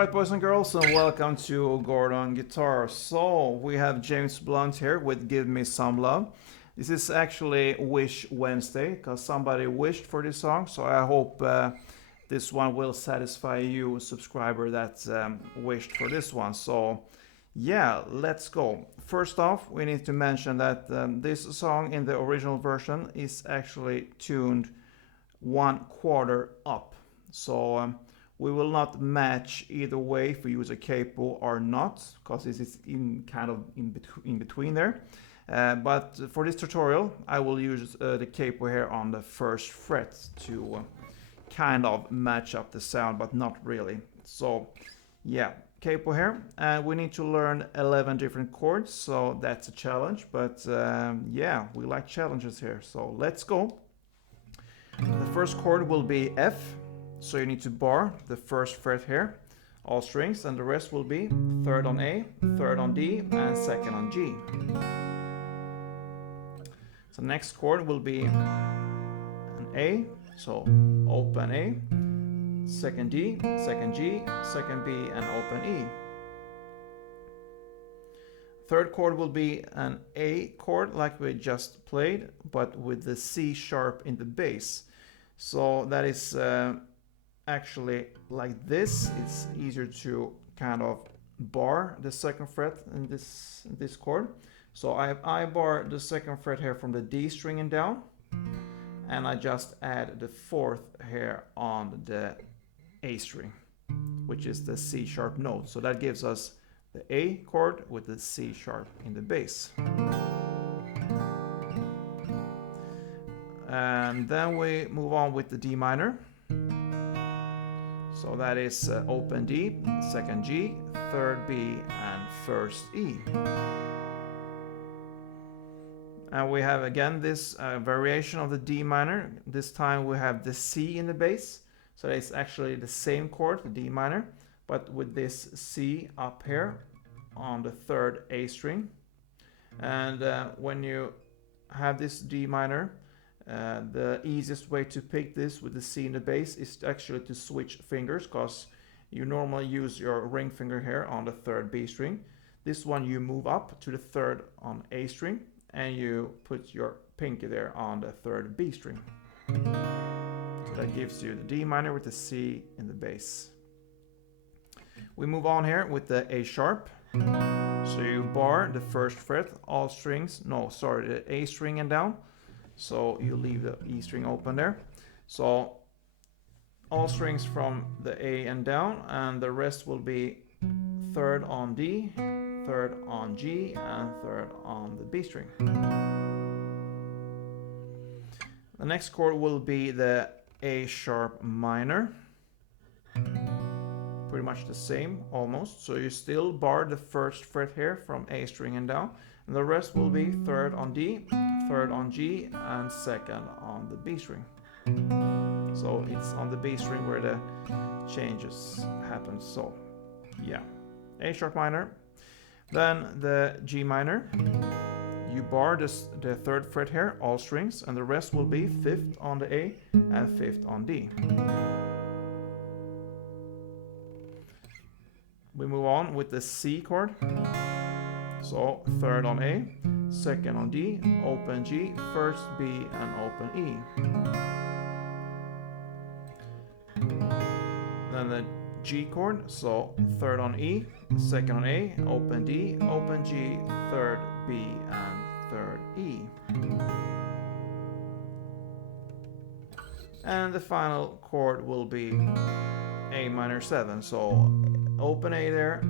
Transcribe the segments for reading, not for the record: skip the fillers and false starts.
Alright, boys and girls, and welcome to Gordon Guitar. So, we have James Blunt here with Give Me Some Love. This is actually Wish Wednesday, because somebody wished for this song, so I hope this one will satisfy you, subscriber, that wished for this one. So, yeah, let's go. First off, we need to mention that this song in the original version is actually tuned 1/4 up. So, we will not match either way if we use a capo or not, because this is in between there. But for this tutorial, I will use the capo here on the first fret to kind of match up the sound, but not really. So yeah, capo here, and we need to learn 11 different chords, so that's a challenge. But yeah, we like challenges here, so let's go. The first chord will be F. So you need to bar the first fret here, all strings, and the rest will be third on A, third on D, and second on G. So next chord will be an A, so open A, second D, second G, second B, and open E. Third chord will be an A chord like we just played, but with the C sharp in the bass. So that is actually like this. It's easier to kind of bar the second fret in this chord. So I bar the second fret here from the D string and down, and I just add the fourth here on the A string, which is the C sharp note. So that gives us the A chord with the C sharp in the bass. And then we move on with the D minor. So that is open D, second G, third B, and first E. And we have again this variation of the D minor. This time we have the C in the bass. So it's actually the same chord, the D minor, but with this C up here on the third A string. And when you have this D minor, the easiest way to pick this with the C in the bass is actually to switch fingers, because you normally use your ring finger here on the third B string. This one you move up to the third on A string, and you put your pinky there on the third B string. So that gives you the D minor with the C in the bass. We move on here with the A sharp. So you bar the first fret, all strings, the A string and down. So you leave the E string open there. So all strings from the A and down, and the rest will be third on D, third on G, and third on the B string. The next chord will be the A sharp minor. Pretty much the same, almost. So you still bar the first fret here from A string and down, and the rest will be third on D, third on G, and second on the B string. So it's on the B string where the changes happen. So yeah, A sharp minor. Then the G minor. You bar the third fret here, all strings, and the rest will be fifth on the A and fifth on D. We move on with the C chord. So third on A, second on D, open G, first B, and open E. Then the G chord, so third on E, second on A, open D, open G, third B, and third E. And the final chord will be A minor 7, so open A there,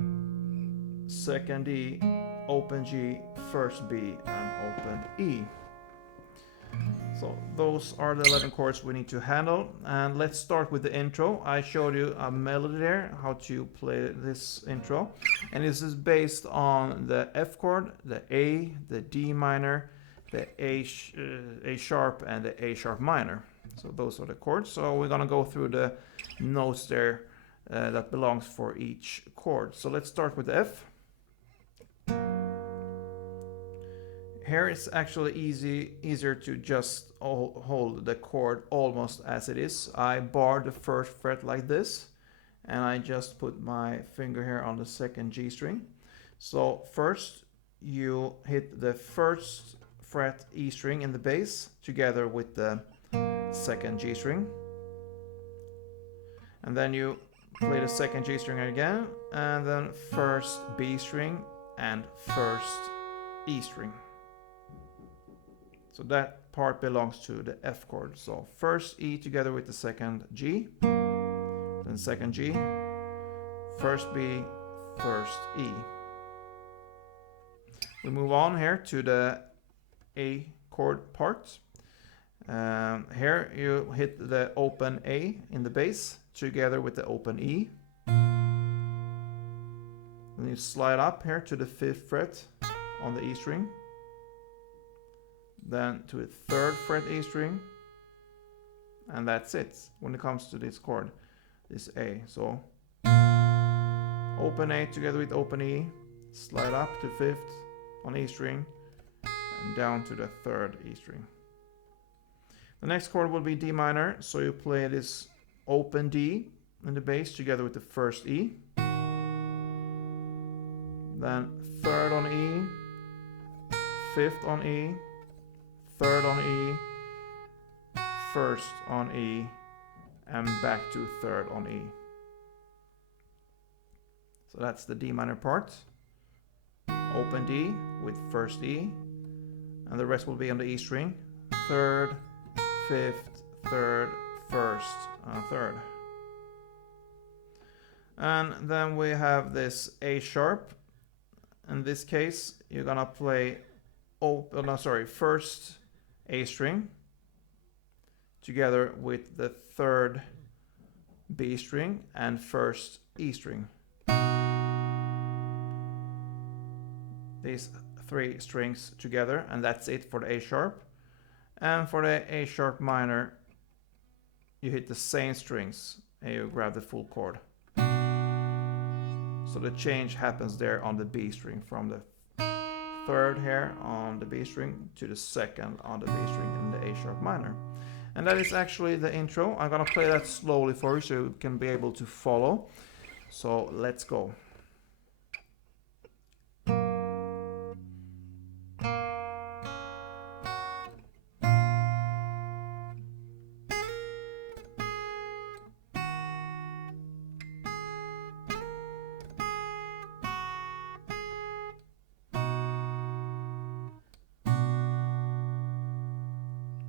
second D, open G, first B, and open E. So those are the 11 chords we need to handle, and let's start with the intro. I showed you a melody there, how to play this intro, and this is based on the F chord, the A, the D minor, the A sharp, and the A sharp minor. So those are the chords. So we're gonna go through the notes there that belongs for each chord. So let's start with the F. Here it's actually easier to just hold the chord almost as it is. I bar the first fret like this, and I just put my finger here on the second G string. So first you hit the first fret E string in the bass together with the second G string, and then you play the second G string again, and then first B string and first E string. So that part belongs to the F chord. So first E together with the second G, then second G, first B, first E. We move on here to the A chord part. Here you hit the open A in the bass together with the open E. Then you slide up here to the 5th fret on the E string. Then to the 3rd fret E string. And that's it when it comes to this chord, this A. So open A together with open E, slide up to 5th on E string, and down to the 3rd E string. The next chord will be D minor, so you play this open D in the bass together with the first E, then 3rd on E, 5th on E, 3rd on E, 1st on E, and back to 3rd on E. So that's the D minor part. Open D with first E, and the rest will be on the E string. 3rd, 5th, 3rd, 1st, and 3rd. And then we have this A sharp. In this case, you're gonna play first A string together with the 3rd B string and first E string. These 3 strings together, and that's it for the A sharp. And for the A sharp minor, you hit the same strings and you grab the full chord. So the change happens there on the B string, from the 3rd here on the B string to the 2nd on the B string in the A sharp minor. And that is actually the intro. I'm gonna play that slowly for you so you can be able to follow. So let's go.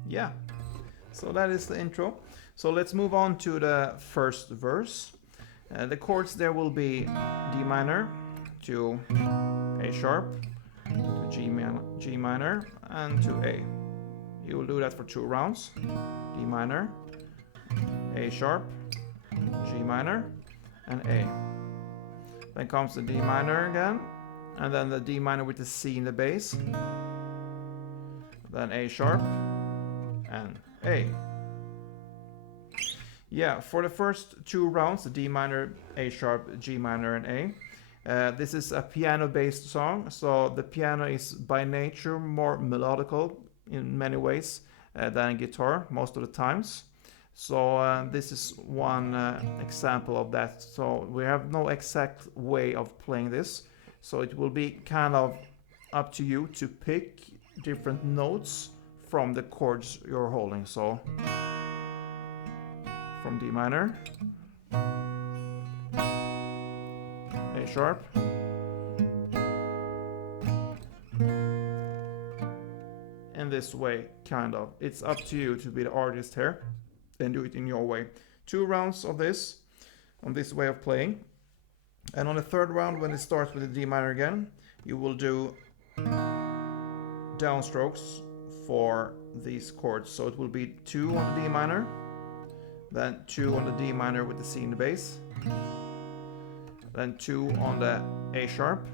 Yeah, so that is the intro. So let's move on to the first verse. The chords there will be D minor to A sharp, to G minor, and to A. You will do that for 2 rounds. D minor, A sharp, G minor, and A. Then comes the D minor again, and then the D minor with the C in the bass. Then A sharp, and A. Yeah, for the first 2 rounds, the D minor, A sharp, G minor, and A. This is a piano-based song, so the piano is by nature more melodical in many ways than guitar most of the times. So this is one example of that. So we have no exact way of playing this, so it will be kind of up to you to pick different notes from the chords you're holding. So from D minor, A sharp, in this way, kind of. It's up to you to be the artist here and do it in your way. 2 rounds of this, on this way of playing. And on the 3rd round, when it starts with the D minor again, you will do downstrokes for these chords. So it will be 2 on the D minor, then 2 on the D minor with the C in the bass, then 2 on the A sharp,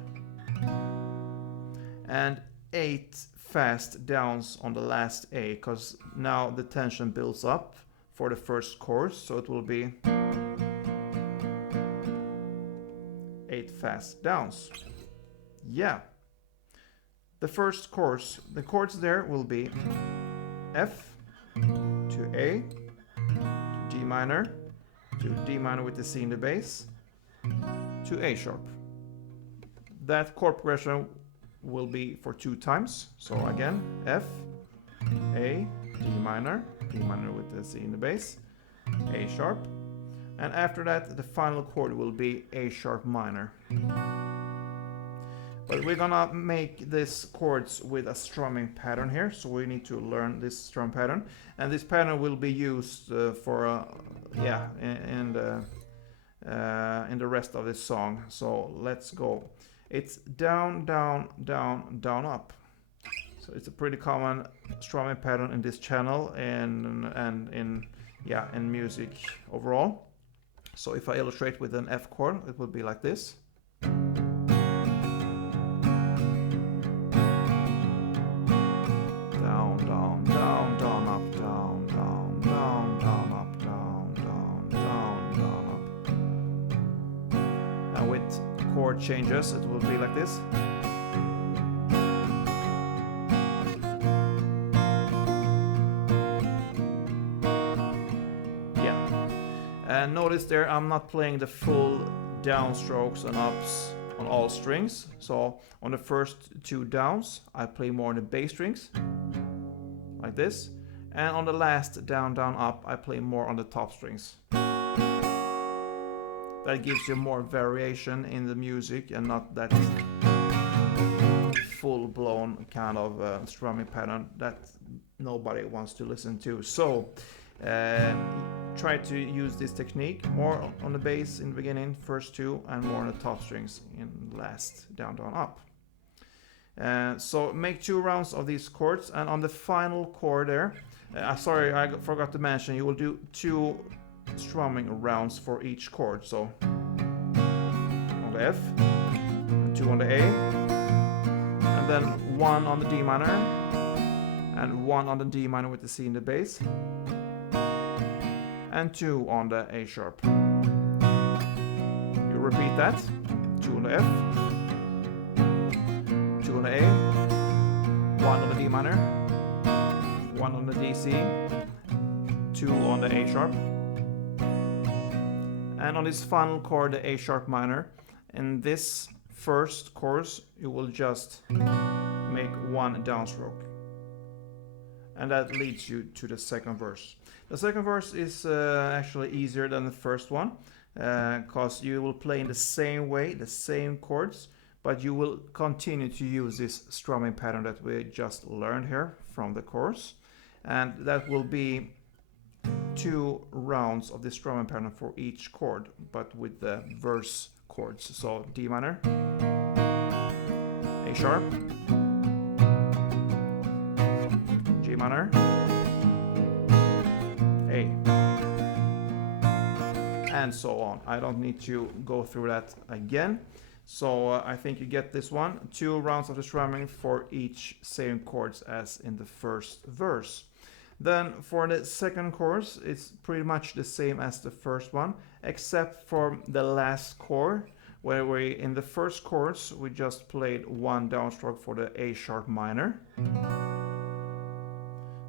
and 8 fast downs on the last A, because now the tension builds up for the first chorus, so it will be 8 fast downs. Yeah. The first chorus, the chords there will be F to A, to G minor, to D minor with the C in the bass, to A sharp. That chord progression will be for 2 times. So again, F, A, D minor with the C in the bass, A sharp, and after that the final chord will be A sharp minor. But we're gonna make these chords with a strumming pattern here, so we need to learn this strum pattern, and this pattern will be used for in the rest of this song. So let's go. It's down, down, down, down, up. So it's a pretty common strumming pattern in this channel and in music overall. So if I illustrate with an F chord, it would be like this. Chord changes, it will be like this. Yeah, and notice there I'm not playing the full downstrokes and ups on all strings. So on the first 2 downs I play more on the bass strings like this, and on the last down, down, up I play more on the top strings. That gives you more variation in the music and not that full-blown kind of strumming pattern that nobody wants to listen to. So try to use this technique more on the bass in the beginning, first 2, and more on the top strings in the last down, down, up. So make 2 rounds of these chords, and on the final chord there, sorry, I forgot to mention, you will do 2 strumming rounds for each chord. So on the F, 2 on the A, and then 1 on the D minor, and 1 on the D minor with the C in the bass, and 2 on the A sharp. You repeat that, 2 on the F, 2 on the A, 1 on the D minor, 1 on the D C, 2 on the A sharp. And on this final chord, the A sharp minor, in this first chorus you will just make 1 downstroke, and that leads you to the second verse. The second verse is actually easier than the first one, because you will play in the same way, the same chords, but you will continue to use this strumming pattern that we just learned here from the chorus, and that will be 2 rounds of the strumming pattern for each chord, but with the verse chords. So D minor, A sharp, G minor, A, and so on. I don't need to go through that again. So I think you get this one. 2 rounds of the strumming for each same chords as in the first verse. Then for the second chorus, it's pretty much the same as the first one, except for the last chord, where in the first chorus we just played 1 downstroke for the A sharp minor.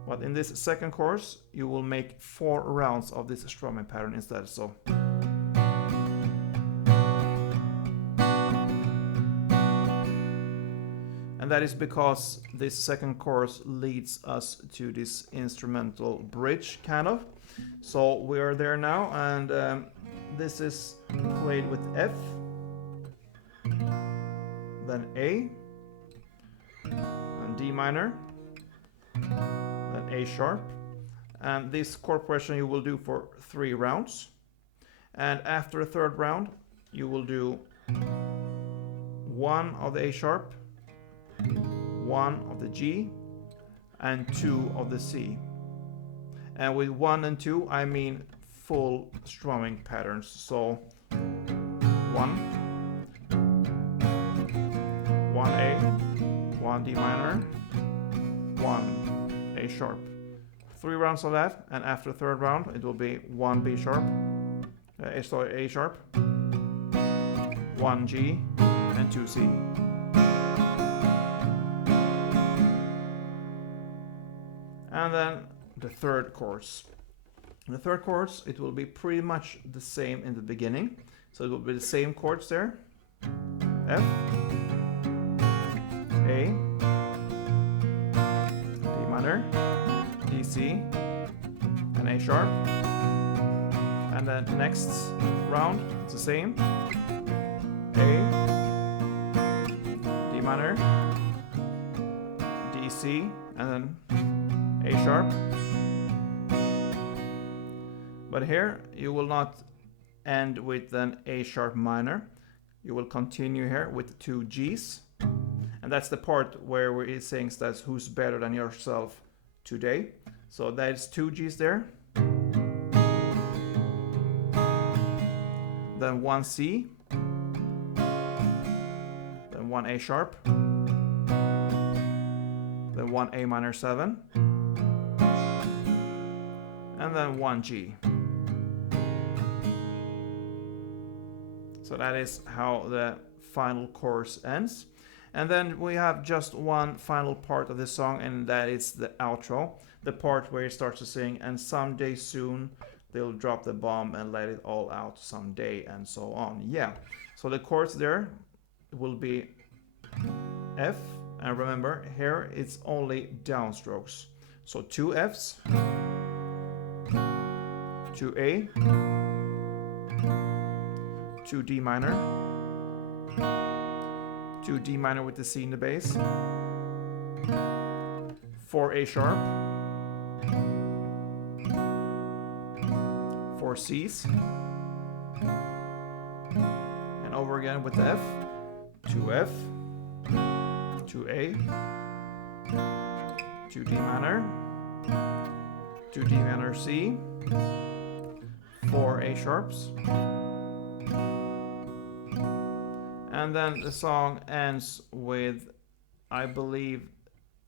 But in this second chorus, you will make 4 rounds of this strumming pattern instead. So and that is because this second chorus leads us to this instrumental bridge, kind of. So we are there now, and this is played with F, then A, and D minor, then A sharp, and this chord progression you will do for 3 rounds. And after the 3rd round, you will do 1 of the A sharp, 1 of the G, and 2 of the C. And with 1 and 2 I mean full strumming patterns. So 1, 1A, 1 D minor, 1 A sharp. 3 rounds of that, and after the 3rd round it will be 1 B sharp, A sharp, 1 G, and 2 C. And then the 3rd chorus. In the third chords, it will be pretty much the same in the beginning. So it will be the same chords there. F, A, D minor, D, C, and A sharp. And then next round, it's the same. A, D minor, D, C, and then A sharp. But here you will not end with an A sharp minor. You will continue here with 2 Gs. And that's the part where it sings that's who's better than yourself today. So that's 2 Gs there. Then 1 C. Then 1 A sharp. Then 1 A minor 7. And then 1 G. So that is how the final chorus ends. And then we have just one final part of the song, and that is the outro. The part where he starts to sing, and someday soon they'll drop the bomb and let it all out someday, and so on. Yeah. So the chords there will be F, and remember here it's only downstrokes. So 2 Fs, 2 A, 2 D minor, 2 D minor with the C in the bass, 4 A sharp, 4 Cs, and over again with the F, 2 F, 2 A, 2 D minor, 2 D minor C, 4 A sharps. And then the song ends with, I believe,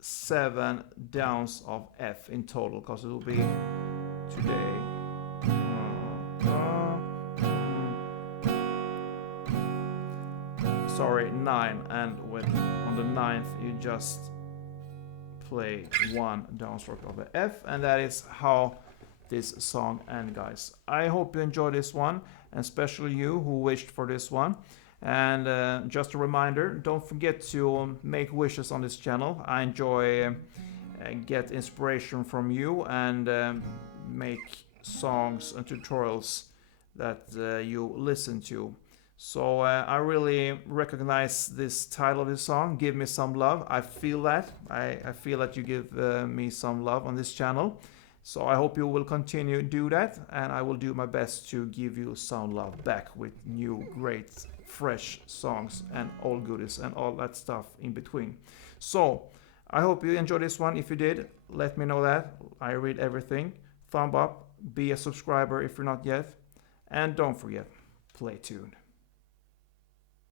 7 downs of F in total, because it will be today. Sorry, 9, and on the 9th you just play 1 downstroke of the F, and that is how this song ends, guys. I hope you enjoyed this one, and especially you who wished for this one. And just a reminder, don't forget to make wishes on this channel. I enjoy get inspiration from you, and make songs and tutorials that you listen to. So I really recognize this title of this song, Give Me Some Love. I feel that. I feel that you give me some love on this channel. So I hope you will continue to do that, and I will do my best to give you some love back with new great fresh songs and all goodies and all that stuff in between. So I hope you enjoyed this one. If you did, let me know that. I read everything. Thumb up, be a subscriber if you're not yet, and don't forget, play tuned.